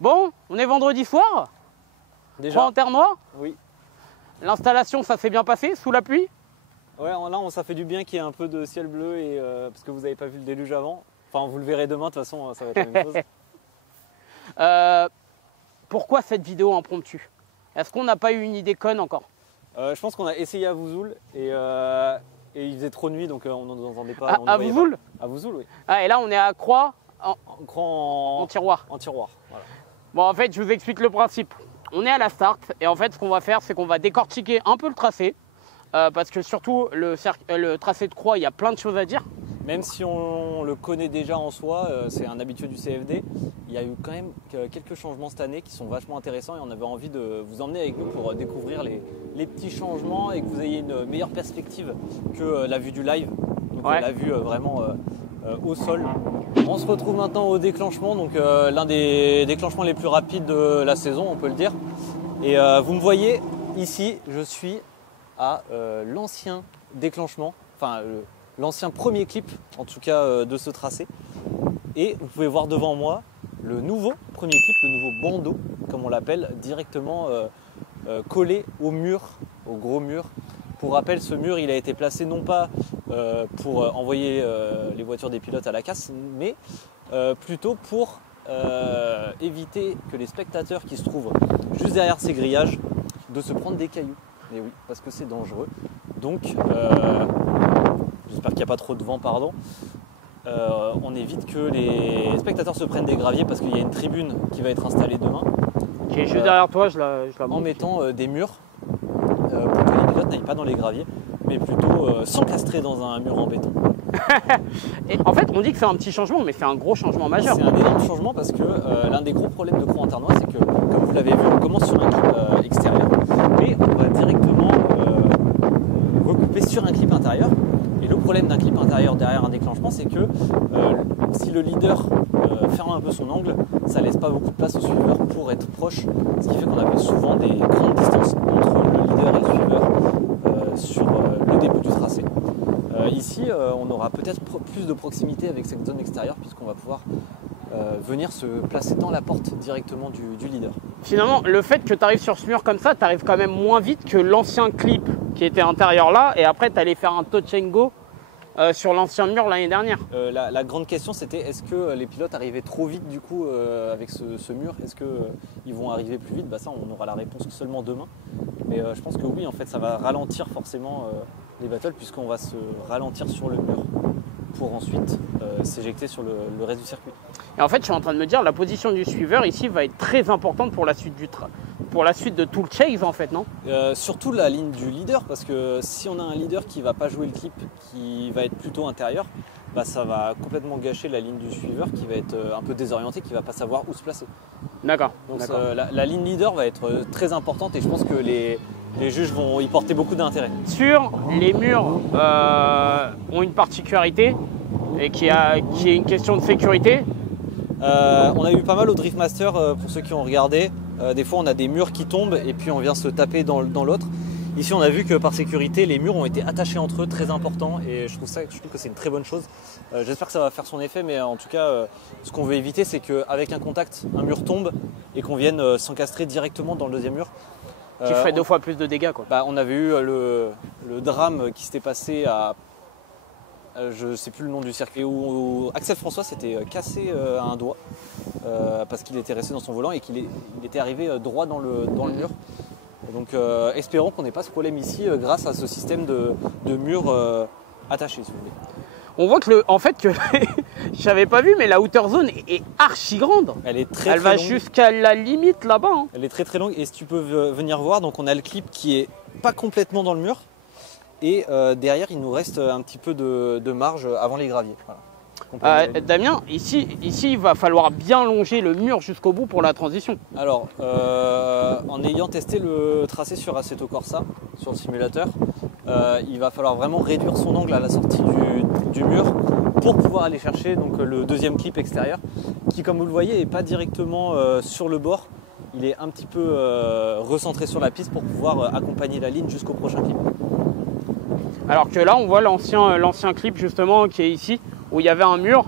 Bon, on est vendredi soir. Déjà En terre noire. Oui. L'installation, ça s'est bien passé sous la pluie? Ouais, là, ça fait du bien qu'il y ait un peu de ciel bleu et parce que vous n'avez pas vu le déluge avant. Enfin, vous le verrez demain, de toute façon, ça va être la même chose. Pourquoi cette vidéo impromptue? Est-ce qu'on n'a pas eu une idée conne encore? Je pense qu'on a essayé à Vouzoul et il faisait trop nuit, donc on n'en entendait pas. À Vouzoul? À Vouzoul, oui. Ah, et là, on est à Croix En tiroir. En tiroir, voilà. Bon, en fait, je vous explique le principe. On est à la start et en fait, ce qu'on va faire, c'est qu'on va décortiquer un peu le tracé. Parce que surtout, le tracé de Croix, il y a plein de choses à dire. Même si on le connaît déjà en soi, c'est un habitué du CFD, il y a eu quand même quelques changements cette année qui sont vachement intéressants et on avait envie de vous emmener avec nous pour découvrir les petits changements et que vous ayez une meilleure perspective que la vue du live, donc ouais. la vue vraiment au sol. On se retrouve maintenant au déclenchement, donc l'un des déclenchements les plus rapides de la saison, on peut le dire. Et vous me voyez ici, je suis à l'ancien déclenchement, enfin l'ancien premier clip en tout cas de ce tracé. Et vous pouvez voir devant moi le nouveau premier clip, le nouveau bandeau comme on l'appelle, directement collé au mur, au gros mur. Pour rappel, ce mur il a été placé non pas pour envoyer les voitures des pilotes à la casse, mais plutôt pour éviter que les spectateurs qui se trouvent juste derrière ces grillages de se prendre des cailloux. Et oui, parce que c'est dangereux. Donc, j'espère qu'il n'y a pas trop de vent, pardon. On évite que les spectateurs se prennent des graviers parce qu'il y a une tribune qui va être installée demain. Qui est juste derrière toi, je la montre. En mettant des murs pour que les pilotes n'aillent pas dans les graviers, mais plutôt s'encastrer dans un mur en béton. Et en fait, on dit que c'est un petit changement, mais c'est un gros changement majeur. C'est un énorme changement parce que l'un des gros problèmes de Croix en Terre Noire, c'est que, comme vous l'avez vu, on commence sur un clip extérieur, mais on va directement recouper sur un clip intérieur. Et le problème d'un clip intérieur derrière un déclenchement, c'est que si le leader ferme un peu son angle, ça laisse pas beaucoup de place au suiveur pour être proche, ce qui fait qu'on avait souvent des grandes distances entre le leader et le suiveur sur le début du tracé. Ici, on aura peut-être plus de proximité avec cette zone extérieure puisqu'on va pouvoir venir se placer dans la porte directement du leader. Finalement, le fait que tu arrives sur ce mur comme ça, tu arrives quand même moins vite que l'ancien clip qui était intérieur là, et après tu allais faire un touch and go sur l'ancien mur l'année dernière. La grande question c'était est-ce que les pilotes arrivaient trop vite du coup avec ce mur? Est-ce qu'ils vont arriver plus vite? Ça on aura la réponse seulement demain. Mais je pense que oui, en fait ça va ralentir forcément les battles puisqu'on va se ralentir sur le mur pour ensuite s'éjecter sur le reste du circuit. Et en fait, je suis en train de me dire, la position du suiveur ici va être très importante pour la suite de tout le chase en fait, non? Surtout la ligne du leader, parce que si on a un leader qui va pas jouer le clip, qui va être plutôt intérieur, ça va complètement gâcher la ligne du suiveur qui va être un peu désorienté, qui va pas savoir où se placer. D'accord. Donc la ligne leader va être très importante et je pense que les juges vont y porter beaucoup d'intérêt. Sur les murs ont une particularité et qui est une question de sécurité. On a eu pas mal au Drift Master pour ceux qui ont regardé. Des fois on a des murs qui tombent et puis on vient se taper dans l'autre. Ici on a vu que par sécurité les murs ont été attachés entre eux, très important, et je trouve que c'est une très bonne chose. J'espère que ça va faire son effet, mais en tout cas ce qu'on veut éviter c'est qu'avec un contact, un mur tombe et qu'on vienne s'encastrer directement dans le deuxième mur. Qui ferait 2 fois plus de dégâts quoi. On avait eu le drame qui s'était passé à je ne sais plus le nom du circuit où Axel François s'était cassé un doigt parce qu'il était resté dans son volant et qu'il était arrivé droit dans le mur. Et donc espérons qu'on n'ait pas ce problème ici grâce à ce système de murs attachés si vous voulez. On voit que je n'avais pas vu, mais la outer zone est archi grande. Elle est très Elle va longue. jusqu'à la limite là-bas. Hein. Elle est très très longue et si tu peux venir voir, donc on a le clip qui est pas complètement dans le mur. Et derrière, il nous reste un petit peu de marge avant les graviers. Voilà. Damien, ici, il va falloir bien longer le mur jusqu'au bout pour la transition. Alors, en ayant testé le tracé sur Assetto Corsa, sur le simulateur, il va falloir vraiment réduire son angle à la sortie du mur pour pouvoir aller chercher donc, le deuxième clip extérieur qui, comme vous le voyez, n'est pas directement sur le bord. Il est un petit peu recentré sur la piste pour pouvoir accompagner la ligne jusqu'au prochain clip. Alors que là, on voit l'ancien clip justement qui est ici, où il y avait un mur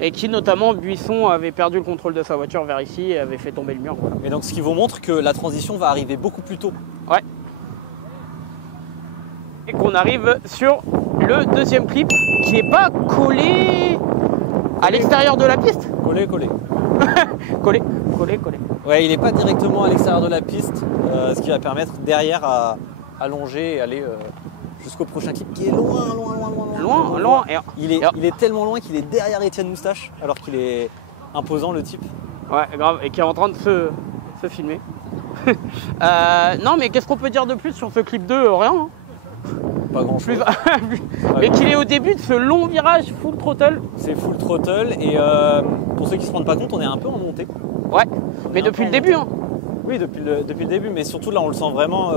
Et qui notamment, Buisson avait perdu le contrôle de sa voiture vers ici et avait fait tomber le mur. Voilà. Et donc ce qui vous montre que la transition va arriver beaucoup plus tôt. Ouais. Et qu'on arrive sur le deuxième clip qui n'est pas collé à l'extérieur de la piste. Collé. Collé. Ouais, il n'est pas directement à l'extérieur de la piste, ce qui va permettre derrière à allonger et aller jusqu'au prochain clip qui est loin. Loin. Il est tellement loin qu'il est derrière Étienne Moustache, alors qu'il est imposant le type. Ouais, grave, et qui est en train de se filmer. Non, mais qu'est-ce qu'on peut dire de plus sur ce clip 2? Rien. Hein. Pas grand chose. Mais qu'il est au début de ce long virage full throttle. C'est full throttle et pour ceux qui se rendent pas compte, on est un peu en montée. Ouais, mais depuis le début. Hein. Oui, depuis le début, mais surtout là on le sent vraiment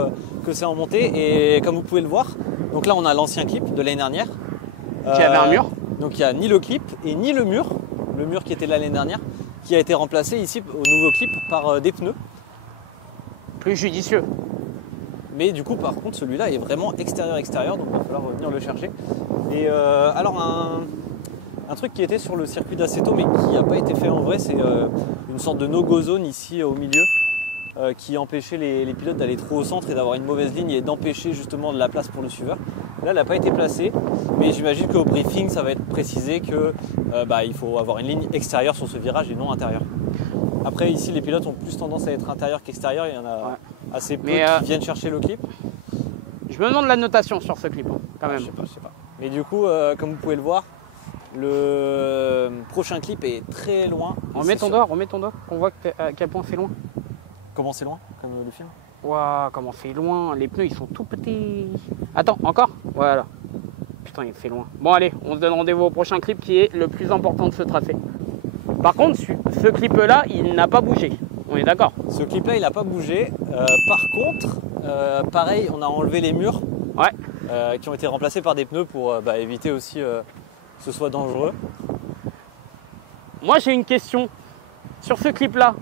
que c'est en montée. Et comme vous pouvez le voir, donc là on a l'ancien clip de l'année dernière. Qui avait un mur. Donc il n'y a ni le clip et ni le mur qui était là l'année dernière, qui a été remplacé ici au nouveau clip par des pneus. Plus judicieux. Mais du coup par contre celui-là est vraiment extérieur, donc il va falloir venir le chercher. Et alors un truc qui était sur le circuit d'Aceto mais qui n'a pas été fait en vrai, c'est une sorte de no-go zone ici au milieu qui empêchait les pilotes d'aller trop au centre et d'avoir une mauvaise ligne et d'empêcher justement de la place pour le suiveur. Là elle n'a pas été placée, mais j'imagine qu'au briefing ça va être précisé que il faut avoir une ligne extérieure sur ce virage et non intérieure. Après ici les pilotes ont plus tendance à être intérieur qu'extérieur, il y en a assez peu qui viennent chercher le clip. Je me demande la notation sur ce clip, hein, quand même. Je sais pas. Mais du coup, comme vous pouvez le voir, le prochain clip est très loin. Remets ton doigt, qu'on voit à quel point c'est loin. Comment c'est loin, comme le film? Waouh, comment c'est loin, les pneus ils sont tout petits. Attends, encore? Voilà. Putain, il fait loin. Bon allez, on se donne rendez-vous au prochain clip qui est le plus important de ce tracé. Par contre, ce clip-là, il n'a pas bougé. On est d'accord? Ce clip-là, il n'a pas bougé. Par contre, pareil, on a enlevé les murs qui ont été remplacés par des pneus pour éviter aussi que ce soit dangereux. Moi, j'ai une question. Sur ce clip-là,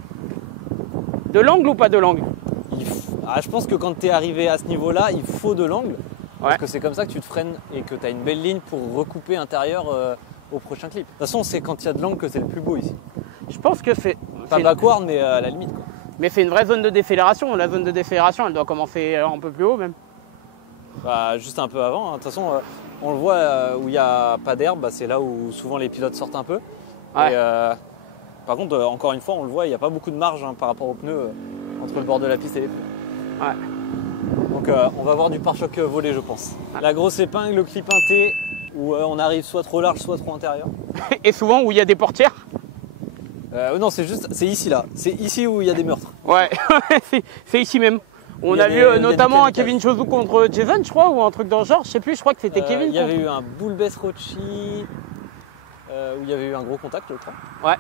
de l'angle ou pas de l'angle? Je pense que quand tu es arrivé à ce niveau-là, il faut de l'angle. Ouais. Parce que c'est comme ça que tu te freines et que tu as une belle ligne pour recouper intérieur au prochain clip. De toute façon, c'est quand il y a de l'angle que c'est le plus beau ici. Je pense que c'est... Pas backward, mais à la limite, quoi. Mais c'est une vraie zone de décélération. La zone de décélération, elle doit commencer un peu plus haut même. Juste un peu avant. Hein. De toute façon, on le voit où il n'y a pas d'herbe, c'est là où souvent les pilotes sortent un peu. Ouais. Et, par contre, encore une fois, on le voit, il n'y a pas beaucoup de marge par rapport aux pneus entre le bord de la piste et les pneus. Ouais. Donc on va avoir du pare-choc volé, je pense. Ouais. La grosse épingle, le clip inté, où on arrive soit trop large, soit trop intérieur. Et souvent où il y a des portières. Non, c'est ici là. C'est ici où il y a des meurtres. Ouais, c'est ici même. On a vu notamment un Kevin Chosou contre Jason, je crois, ou un truc dans le genre. Je sais plus, je crois que c'était Kevin. Il y avait eu un Boulbès Rocci où il y avait eu un gros contact, je crois. Ouais.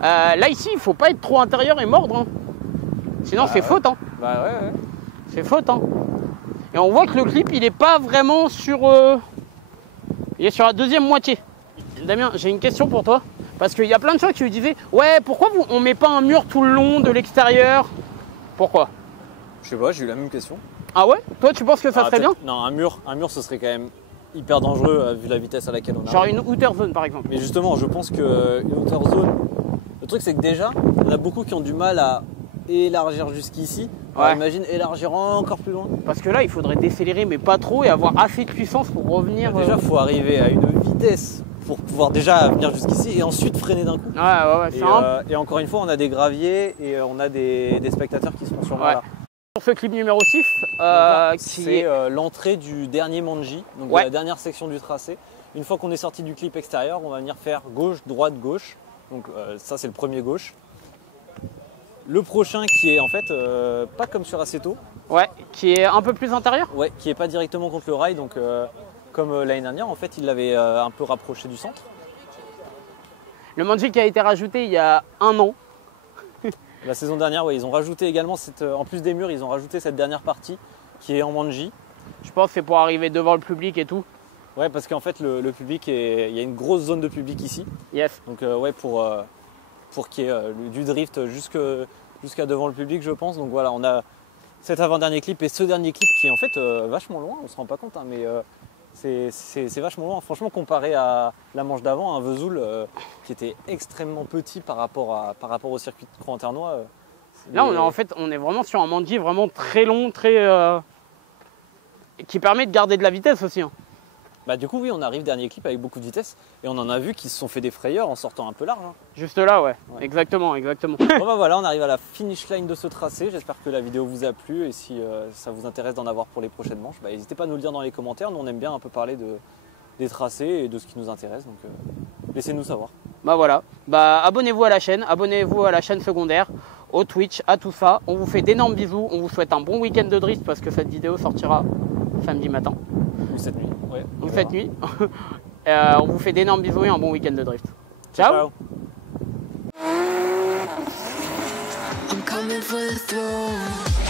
Là ici, il faut pas être trop intérieur et mordre. Hein. Sinon, c'est faute. Hein. Ouais. C'est faute. Hein. Et on voit que le clip, il est pas vraiment sur. Il est sur la deuxième moitié. Damien, j'ai une question pour toi. Parce qu'il y a plein de gens qui lui disaient ouais, pourquoi on met pas un mur tout le long de l'extérieur? Pourquoi? Je sais pas, j'ai eu la même question. Ah ouais? Toi, tu penses que ça serait bien? Non, un mur, ce serait quand même hyper dangereux vu la vitesse à laquelle on a. Genre une outer zone par exemple. Mais justement, je pense qu'une outer zone. Le truc, c'est que déjà, on a beaucoup qui ont du mal à élargir jusqu'ici. Alors, imagine élargir encore plus loin. Parce que là, il faudrait décélérer, mais pas trop, et avoir assez de puissance pour revenir. Déjà, il faut arriver à une vitesse pour pouvoir déjà venir jusqu'ici et ensuite freiner d'un coup. Ouais. Et encore une fois, on a des graviers et on a des spectateurs qui seront sûrement là. Sur ce clip numéro 6, c'est l'entrée du dernier Manji, donc de la dernière section du tracé. Une fois qu'on est sorti du clip extérieur, on va venir faire gauche, droite, gauche. Donc ça, c'est le premier gauche. Le prochain qui est en fait pas comme sur Aceto. Ouais, qui est un peu plus intérieur. Ouais, qui est pas directement contre le rail, donc comme l'année dernière, en fait, il l'avait un peu rapproché du centre. Le Manji qui a été rajouté il y a 1 an. La saison dernière, ils ont rajouté également, en plus des murs, ils ont rajouté cette dernière partie qui est en Manji. Je pense que c'est pour arriver devant le public et tout. Ouais, parce qu'en fait, le public, il y a une grosse zone de public ici. Yes. Donc pour qu'il y ait du drift jusqu'à devant le public, je pense. Donc voilà, on a cet avant-dernier clip et ce dernier clip qui est en fait vachement loin, on se rend pas compte, hein, mais C'est vachement loin. Franchement, comparé à la manche d'avant, un Vesoul qui était extrêmement petit par rapport au circuit de Croix-en-Ternois. Là, on est vraiment sur un Manji vraiment très long, qui permet de garder de la vitesse aussi. Hein. Bah, du coup, oui, on arrive dernier clip avec beaucoup de vitesse et on en a vu qui se sont fait des frayeurs en sortant un peu large. Hein. Juste là, ouais. Exactement. Bon, bah voilà, on arrive à la finish line de ce tracé. J'espère que la vidéo vous a plu et si ça vous intéresse d'en avoir pour les prochaines manches, bah, n'hésitez pas à nous le dire dans les commentaires. Nous, on aime bien un peu parler des tracés et de ce qui nous intéresse. Donc, laissez-nous savoir. Bah voilà. Bah, abonnez-vous à la chaîne. Abonnez-vous à la chaîne secondaire, au Twitch, à tout ça. On vous fait d'énormes bisous. On vous souhaite un bon week-end de drift parce que cette vidéo sortira samedi matin. Ou cette nuit. Ouais, ou cette nuit. On vous fait d'énormes bisous et un bon week-end de drift. Ciao. I'm coming for the throne.